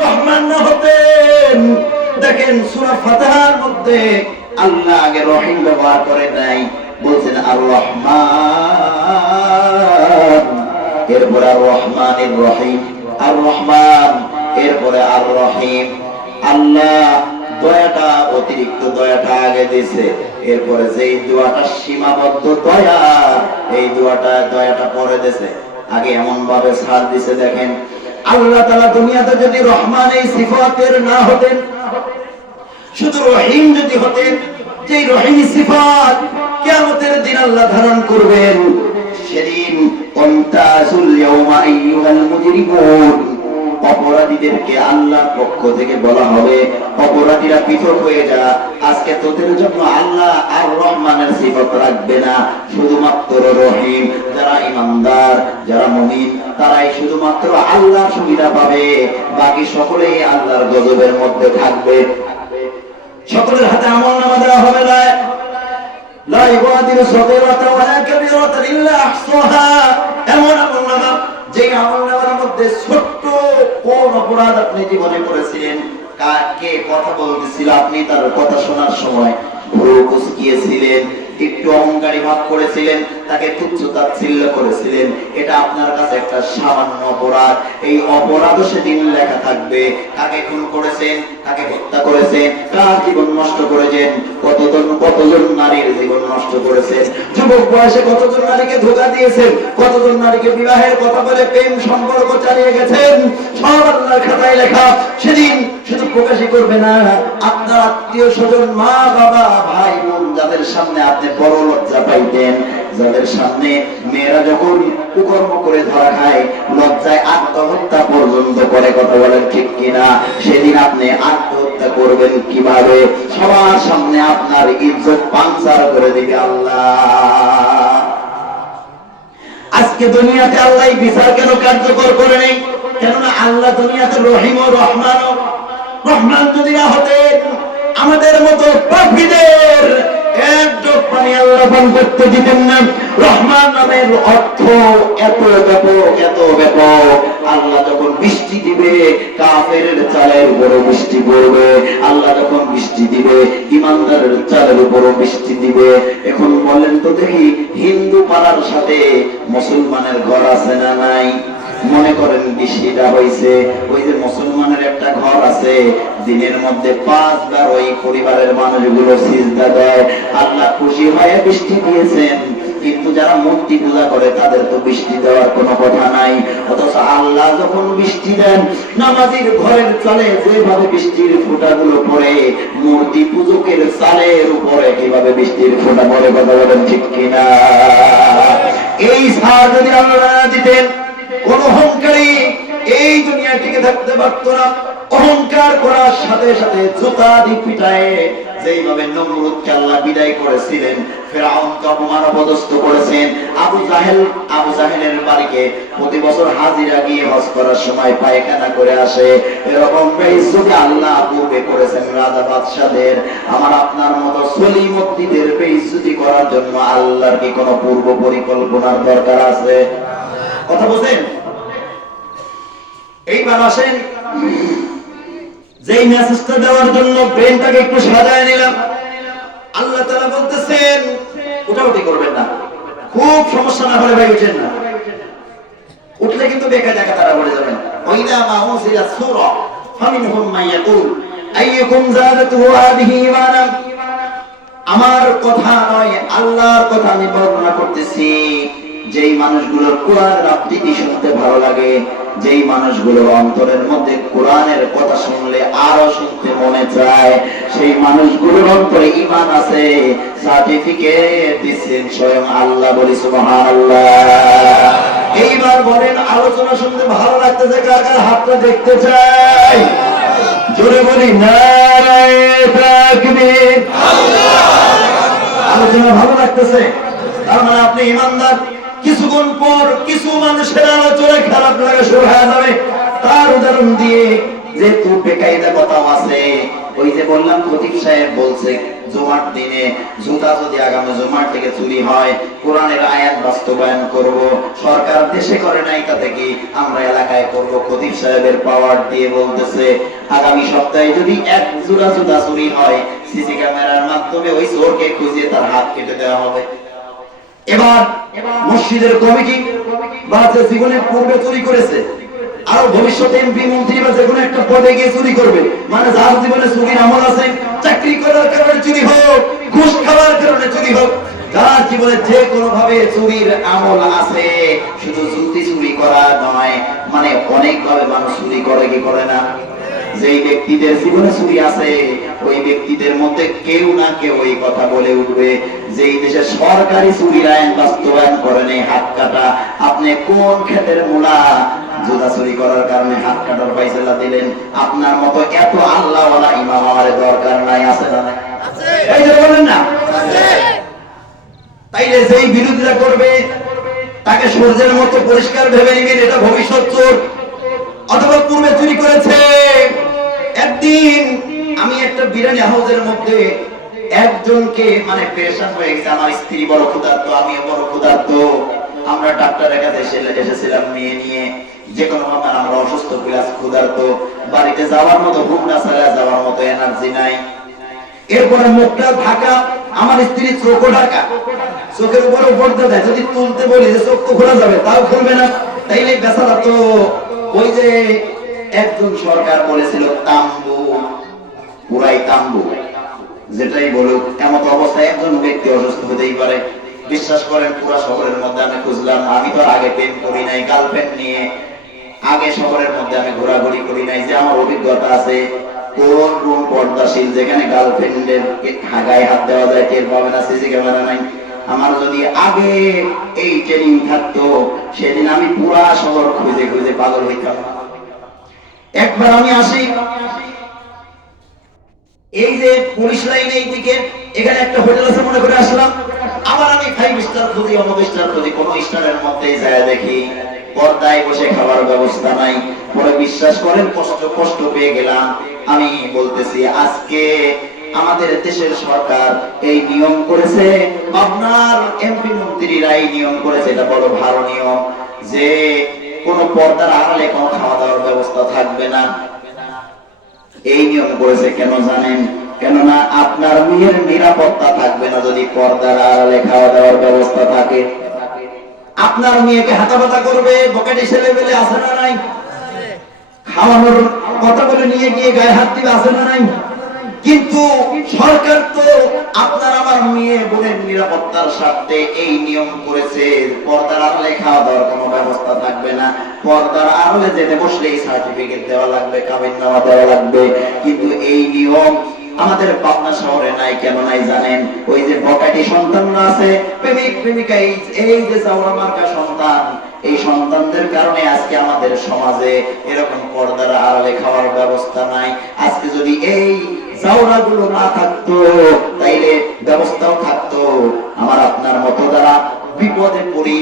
রহমান না হতেন দেখেন সূরা ফাতিহার মধ্যে আল্লাহ আগে রহিম ব্যবহার করে নাই। বলছেন আর রহমান এরপরে আর রহমানির রহিম। আর রহমান এরপরে আর রহিম আল্লাহ দয়াটা, অতিরিক্ত দয়াটা আগে দিছে এরপরে যেই দোয়াটা সীমাবদ্ধ দয়া, এই দোয়াটা, দয়াটা পরে দিছে আগে এমন ভাবে ছাড় দিছে দেখেন আল্লাহ তালা দুনিয়াতে যদি রহমান এই সিফাতের না হতেন, শুধু রহিম যদি হতেন যে রহিম সিফাত কেমতের দিন আল্লাহ ধারণ করবেন, সেদিন পঞ্চাশ অপরাধীদেরকে আল্লাহর পক্ষ থেকে বলা হবে, অপরাধীরা পৃথক হয়ে যা। আজকে তোদের জন্য আল্লাহ আর রহমানের সিফত রাখবে না, শুধুমাত্র রহিম। যারা ইমানদার, যারা মুমিন, তারাই শুধুমাত্র আল্লাহর সুবিধা পাবে। বাকি সকলেই আল্লাহর গজবের মধ্যে থাকবে। সকলের হাতে আমল নামা দেওয়া হবে না। আহসাহা। এমন আমল নামা যে মধ্যে ছোট্ট কোন অপরাধ আপনি জীবনে করেছিলেন? কাকে কথা বলতেছিল আপনি? তার কথা শোনার সময় ভুল কুচকিয়েছিলেন, একটু অহংকারী ভাব করেছিলেন, তাকে তুচ্ছ তাচ্ছিল্য করেছিলেন। এটা আপনার কাছে একটা সামান্য অপরাধ। এই অপরাধ সেদিন লেখা থাকবে। কাকে খুন করেছেন? কাকে হত্যা করেছেন? কার জীবন নষ্ট করেছেন? কতজন কতজন নারীর জীবন নষ্ট করেছেন? যুবক বয়সে কতজন নারীকে ধোকা দিয়েছেন? কতজন নারীকে বিবাহের কথা বলে প্রেম সম্পর্ক চালিয়ে গেছেন? সব আল্লাহর খাতায় লেখা। সেদিন শুধু প্রকাশই করবে না। আপনার আত্মীয় স্বজন, মা, বাবা, ভাই, বোন, যাদের সামনে আপনি বড় লজ্জা পাইতেন, যাদের সামনে মেয়েরা যখন কুকর্ম করে ধরা খায়, লজ্জায় আত্মহত্যা পর্যন্ত করে, কথা বলেন ঠিক কিনা? সেদিন আপনি আত্মহত্যা করবেন কীভাবে? সবার সামনে আপনার ইজ্জত পাঞ্চার করে দিবে আল্লাহ। আজকে দুনিয়াতে আল্লাহ বিচার কেন কার্যকর করে নেই? কেননা আল্লাহ দুনিয়াতে রহিম ও রহমান রহমান যদি না হতেন, আমাদের মতো পাপীদের এক আল্লাহ পান করতে দিতেন না। রহমান নামের অর্থ এত ব্যাপক এত ব্যাপক। আল্লাহ যখন বৃষ্টি দিবে কাফের চালের উপরও বৃষ্টি পড়বে। আল্লাহ যখন বৃষ্টি দিবে, ইমানদারের চালের উপরও বৃষ্টি দিবে। এখন বলেন তো দেখি, হিন্দু পাড়ার সাথে মুসলমানের ঘর আছে না নাই? মনে করেন বৃষ্টিটা হয়েছে ওই যে মুসলমানের একটা ঘর আছে, দিনের মধ্যে পাঁচবার ওই পরিবারের মানুষগুলো সিজদা দেয়, আল্লাহ খুশি হয়ে বৃষ্টি দিয়েছেন, কিন্তু যারা মূর্তি পূজা করে তাদের তো বৃষ্টি দেওয়ার কোনো কথা নাই, অথচ আল্লাহ যখন বৃষ্টি দেন, নামাজির ঘরের চলে যেভাবে বৃষ্টির ফোঁটাগুলো পড়ে, মূর্তি পূজকের চালের উপরে কীভাবে বৃষ্টির ফোঁটা পড়ে, কথা বলেন ঠিক কিনা? এই সার যদি আল্লাহ দিতেন অহংকারী এই দুনিয়া টিকে থাকতে পারত না। অহংকার করার সাথে সাথে জুতা যেইভাবে নমরুদকে আল্লাহ বিদায় করেছিলেন প্রতি বছর হাজিরা গিয়ে করার সময় পায়খানা করে আসে। এরকম আল্লাহ পূর্বে করেছেন রাজা আমার আপনার মতো বেইজ্জতি করার জন্য আল্লাহর কি কোনো পূর্ব পরিকল্পনার দরকার আছে? কথা বলছেন? এইবার আসেন। যেই মেসেজটা দেওয়ার জন্য ব্রেনটাকে একটু সাজায় নিলাম। আল্লাহ তাআলা বলতেছেন, উঠাউটি করবেন না। খুব সমস্যা না হলে ভাই উঠেন না। উঠলে কিন্তু বেকার জায়গা তারা পড়ে যাবেন। ওইদা মা উনসিলা সূরা, ফামিনহুম মান ইয়াকুল। আইয়ুকুম যাদাতুহু হাদিহি ঈমানা আমার কথা নয়, আল্লাহর কথা আমি বর্ণনা করতেছি। যেই মানুষগুলোর কোরআনের আবৃত্তি শুনতে ভালো লাগে, যেই মানুষগুলোর অন্তরের মধ্যে কোরআনের কথা শুনলে আরও শুনতে মনে চায়, সেই মানুষগুলোর অন্তরে ইমান আছে সার্টিফিকেট দিচ্ছেন স্বয়ং আল্লাহ বলি সুবহানাল্লাহ। এইবার বলেন, আলোচনা শুনতে ভালো লাগতেছে হাতটা দেখতে চাই? জোরে বলি, নারায় তাকবীর। আলোচনা ভালো লাগতেছে, তার মানে আপনি ইমানদার কিছুক্ষণ পর কিছু মানুষের আলোচনা খারাপ লাগা শুরু হয়ে যাবে তার উদাহরণ দিয়ে যে তু বেকায়দা কথাও আছে, ওই যে বললাম, খতিব সাহেব বলছে, জুমার দিনে জুতা যদি আগামী জুমার থেকে চুরি হয়, কোরআনের আয়াত বাস্তবায়ন করব, সরকার দেশে করে নাই, তাতে কি আমরা এলাকায় করব? খতিব সাহেবের পাওয়ার দিয়ে বলতেছে, আগামী সপ্তাহে যদি এক জোড়া জুতা চুরি হয় সিসি ক্যামেরার মাধ্যমে ওই চোরকে খুঁজে তার হাত কেটে দেওয়া হবে। এবার মসজিদের কমিটি বা যে জীবনে পূর্বে চুরি করেছে। আরও ভবিষ্যতে এমপি, মন্ত্রী বা যে কোনো একটা পদে গিয়ে চুরি করবে। মানে যার জীবনে চুরির আমল আছে, চাকরি করার কারণে চুরি হোক, ঘুষ খাওয়ার কারণে চুরি হোক, যার জীবনে যে কোনো ভাবে চুরির আমল আছে, শুধু জুতি চুরি করা নয় মানে অনেক ভাবে মানুষ চুরি করে কি করে না? যেই ব্যক্তিদের জীবনে চুরি আছে ওই ব্যক্তিদের মধ্যে কেউ না কেউ ওই কথা বলে উঠবে। যেই দেশে সরকারি চুরির আইন বাস্তবায়ন করেন এই হাত কাটা। আপনি কোন ক্ষেতের মূলা জুতা চুরি করার কারণে হাত কাটার দিলেন? আপনার মতো এত আল্লাহ ইমাম আমার দরকার নাই আছে না এই যে বলেন না। তাইলে যেই বিরোধিতা করবে তাকে সূর্যের মতো পরিষ্কার ভেবে নেবেন এটা ভবিষ্যৎ চোর। অথবা পূর্বে চুরি করেছে। একদিন আমি একটা বিরিয়ানি হাউসের মধ্যে একজনকে মানে পেরেশান হয়ে গেছে, আমার স্ত্রী বড় ক্ষুধার্ত, আমিও বড় ক্ষুধার্ত। আমরা ডাক্তারের কাছে এসেছিলাম মেয়ে নিয়ে। যে কোনো ভাবে আমরা অসুস্থ, প্লাস ক্ষুধার্ত। বাড়িতে যাওয়ার মতো হুমনা ছাড়া যাওয়ার মতো এনার্জি নাই। এরপরে মুখটা ঢাকা, আমার স্ত্রীর চোখও ঢাকা। চোখের উপরে পর্দা দেয়। যদি তুলতে বলি যে চোখ তো খোলা যাবে, তাও খুলবে না। তাইলে বেচারা তো ওই যে একজন সরকার বলেছিল, তাম্বু, পুরাই তাম্বু। যেটাই বলুক এমন অবস্থায় একজন ব্যক্তি অসুস্থ হতেই পারে। বিশ্বাস করেন, পুরো শহরের মধ্যে আমি খুঁজলাম, আমি তো আগে প্রেম করি নাই গার্লফ্রেন্ড নিয়ে। আগে শহরের মধ্যে আমি ঘোরাঘুরি করি নাই, যে আমার অভিজ্ঞতা আছে। কোন রুম পর্দাশীল, যেখানে গার্লফ্রেন্ডের গায়ে হাত দেওয়া যায়, টের পাবে না, সিসি ক্যামেরা নাই। আমার যদি আগে এই ট্রেনিং থাকতো, সেদিন আমি পুরা শহর খুঁজে খুঁজে পাগল হইতাম। একবার আমি আসি। এই যে পুলিশ লাইন এই দিকে, এখানে একটা হোটেল আছে মনে করে আসলাম। আবার আমি ফাইভ স্টার খুঁজি, অমুক স্টার খুঁজি, কোন স্টারের মধ্যে যায় দেখি। পর্দায় বসে খাবার ব্যবস্থা নাই। পরে বিশ্বাস করেন, কষ্ট কষ্ট পেয়ে গেলাম। আমি বলতেছি, আজকে আমাদের দেশের সরকার এই নিয়ম করেছে, আপনার এমপি মন্ত্রীরা এই নিয়ম করেছে, এটা বড় ভালো নিয়ম। যে কোন পর্দার আড়ালে কোনো খাওয়া দাওয়ার না। এই নিয়ম করেছে কেন জানেন? কেননা আপনার মেয়ের নিরাপত্তা থাকবে না যদি পর্দার আড়ালে খাওয়া দাওয়ার ব্যবস্থা থাকে। আপনার মেয়েকে হাতাপাতা করবে, বকেটে ছেলে বেলে আসে না নাই? খাওয়ানোর কথা বলে নিয়ে গিয়ে গায়ে হাত দিবে আসে না নাই? কিন্তু সরকার তো আপনার আমার মেয়ে বোনের নিরাপত্তার স্বার্থে এই নিয়ম করেছে। পর্দার আড়ালে খাওয়া দাওয়ার কোনো ব্যবস্থা থাকবে না। পর্দার আড়ালে যেতে বসলে এই সার্টিফিকেট দেওয়া লাগবে কাবিন নামা দেওয়া লাগবে। কিন্তু এই নিয়ম আমাদের পাবনা শহরে নাই, কেন নাই জানেন? ওই যে বকাটি সন্তান আছে, প্রেমিক প্রেমিকা, এই এই যে চাওড়া মার্কা সন্তান, এই সন্তানদের কারণে আজকে আমাদের সমাজে এরকম পর্দার আড়ালে খাওয়ার ব্যবস্থা নাই। আজকে যদি এই চাওড়া গুলো না থাকতো, তাইলে ব্যবস্থাও থাকতো। আমার আপনার মতো দ্বারা বিপদে পড়ি,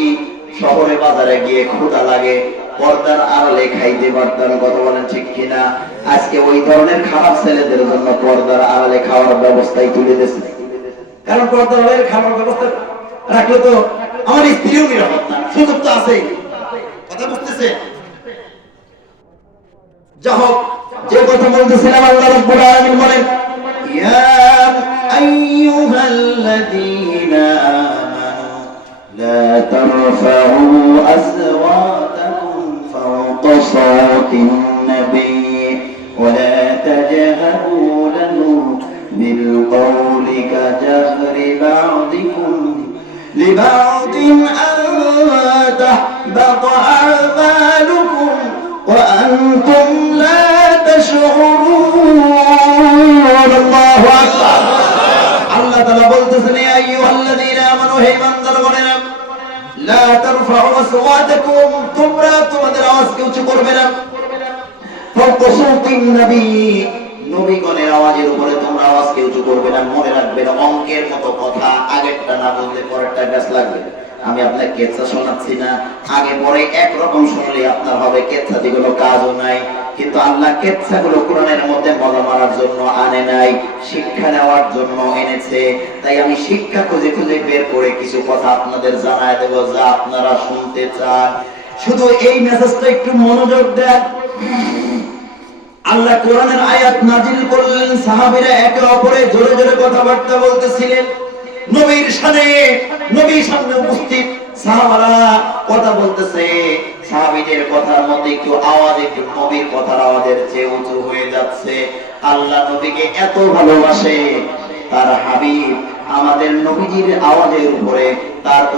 শহরে বাজারে গিয়ে ক্ষুদা লাগে, পর্দার আড়ালে খাইতে পারতাম কথা বলেন ঠিক কিনা? আজকে ওই ধরনের খারাপ ছেলেদের জন্য পর্দার আড়ালে খাওয়ার ব্যবস্থাই তুলে দিয়েছে। কারণ পর্দার আড়ালে খাওয়ার ব্যবস্থা রাখলে তো আমার স্ত্রীও নিরাপদ সুযোগ তো আছেই। কথা বুঝতেছে যা হোক যে কথা বলতেছিলাম আল্লাহ রাব্বুল আলামিন বলেন ইয়া আইয়ুহাল্লাযীনা আমানু লা তারফাউ আসওয়াতাকুম ফাওqa সাওতিন নাবী ولا تجهروا له بالقول كجهر بعضكم لبعض أن আসওয়াতাকুম তোমরা তোমাদের আওয়াজকে উঁচু করবে না। ফাওকা নবী, নবীগণের আওয়াজের উপরে তোমরা আওয়াজকে উঁচু করবে না। মনে রাখবে না, অঙ্কের মতো কথা, আগেরটা না বললে পরেরটা ব্যাস লাগবে। আমি আপনার কেচ্ছা শোনাচ্ছি না। আগে পরে একরকম শুনলে আপনার হবে কেচ্ছাতে কোনো কাজও নাই। কিন্তু আল্লাহ কেচ্ছাগুলো কোরআনের মধ্যে মজা মারার জন্য আনে নাই, শিক্ষা নেওয়ার জন্য এনেছে। তাই আমি শিক্ষা খুঁজে খুঁজে বের করে কিছু কথা আপনাদের জানায় দেবো যা আপনারা শুনতে চান। শুধু এই মেসেজটা একটু মনোযোগ দেন। আল্লাহ কোরআনের আয়াত নাজিল করলেন, সাহাবিরা একে অপরে জোরে জোরে কথাবার্তা বলতেছিলেন। নবীর সামনে নবীর সামনে উপস্থিত সাহাবারা কথা বলতেছে। সাহাবীদের কথার মধ্যে একটু আওয়াজ, একটু নবীর কথার আওয়াজের চেয়ে উঁচু হয়ে যাচ্ছে। আল্লাহ নবীকে এত ভালোবাসে। তার হাবিব আমাদের নবীজির আওয়াজের উপরে তার